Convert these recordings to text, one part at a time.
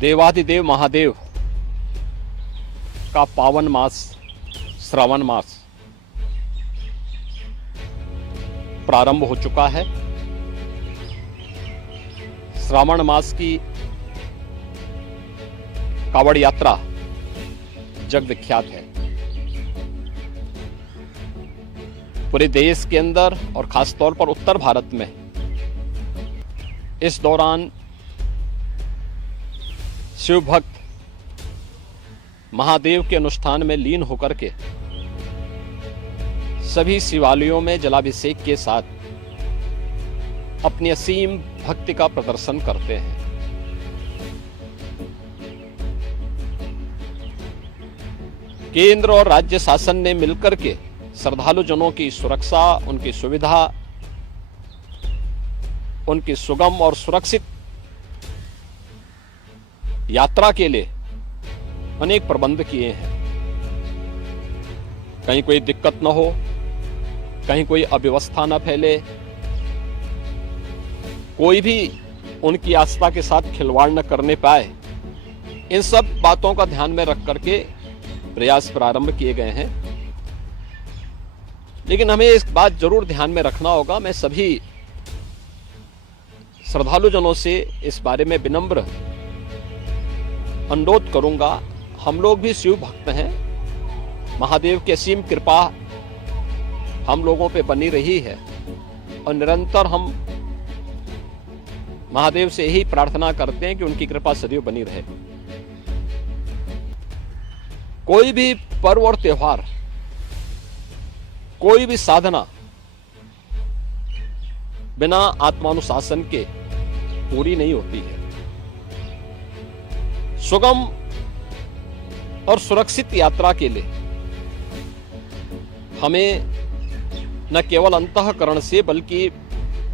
देवाधिदेव महादेव का पावन मास श्रावण मास प्रारंभ हो चुका है। श्रावण मास की कावड़ यात्रा जग विख्यात है। पूरे देश के अंदर और खास तौर पर उत्तर भारत में इस दौरान शिव भक्त महादेव के अनुष्ठान में लीन होकर के सभी शिवालयों में जलाभिषेक के साथ अपनी असीम भक्ति का प्रदर्शन करते हैं। केंद्र और राज्य शासन ने मिलकर के श्रद्धालु जनों की सुरक्षा, उनकी सुविधा, उनकी सुगम और सुरक्षित यात्रा के लिए अनेक प्रबंध किए हैं। कहीं कोई दिक्कत न हो, कहीं कोई अव्यवस्था न फैले, कोई भी उनकी आस्था के साथ खिलवाड़ न करने पाए, इन सब बातों का ध्यान में रख करके प्रयास प्रारंभ किए गए हैं। लेकिन हमें इस बात जरूर ध्यान में रखना होगा, मैं सभी श्रद्धालु जनों से इस बारे में विनम्र अनुरोध करूंगा। हम लोग भी शिव भक्त हैं, महादेव की असीम कृपा हम लोगों पे बनी रही है और निरंतर हम महादेव से यही प्रार्थना करते हैं कि उनकी कृपा सदैव बनी रहे। कोई भी पर्व और त्योहार, कोई भी साधना बिना आत्मानुशासन के पूरी नहीं होती है। सुगम और सुरक्षित यात्रा के लिए हमें न केवल अंतःकरण से बल्कि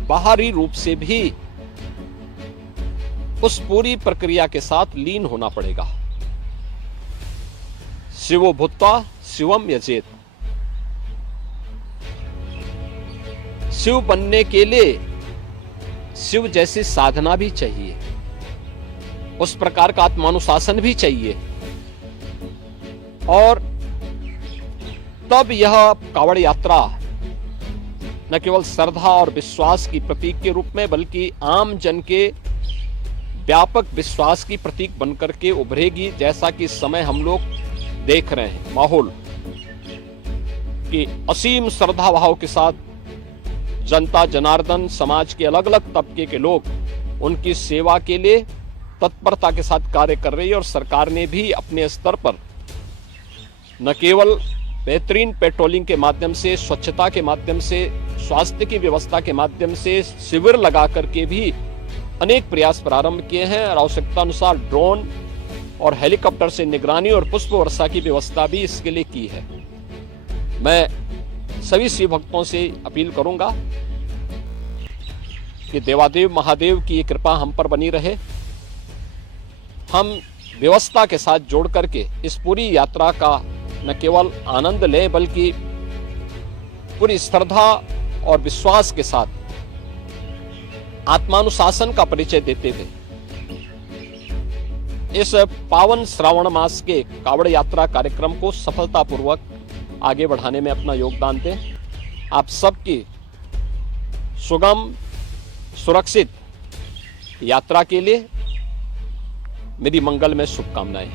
बाहरी रूप से भी उस पूरी प्रक्रिया के साथ लीन होना पड़ेगा। शिवो भूत्वा शिवम यजेत। शिव बनने के लिए शिव जैसी साधना भी चाहिए, उस प्रकार का आत्मानुशासन भी चाहिए, और तब यह कावड़ यात्रा न केवल श्रद्धा और विश्वास की प्रतीक के रूप में बल्कि आम जन के व्यापक विश्वास की प्रतीक बनकर के उभरेगी। जैसा कि इस समय हम लोग देख रहे हैं माहौल कि असीम श्रद्धा भाव के साथ जनता जनार्दन समाज के अलग अलग तबके के लोग उनकी सेवा के लिए तत्परता के साथ कार्य कर रही है। और सरकार ने भी अपने स्तर पर न केवल बेहतरीन पेट्रोलिंग के माध्यम से, स्वच्छता के माध्यम से, स्वास्थ्य की व्यवस्था के माध्यम से शिविर लगा करके भी अनेक प्रयास प्रारंभ किए हैं और आवश्यकता अनुसार ड्रोन और हेलीकॉप्टर से निगरानी और पुष्प वर्षा की व्यवस्था भी इसके लिए की है। मैं सभी शिव भक्तों से अपील करूंगा कि देवादेव महादेव की ये कृपा हम पर बनी रहे। हम व्यवस्था के साथ जोड़ करके इस पूरी यात्रा का न केवल आनंद लें बल्कि पूरी श्रद्धा और विश्वास के साथ आत्मानुशासन का परिचय देते हुए इस पावन श्रावण मास के कावड़ यात्रा कार्यक्रम को सफलतापूर्वक आगे बढ़ाने में अपना योगदान दें। आप सबकी सुगम सुरक्षित यात्रा के लिए मेरी मंगलमय शुभकामनाएं।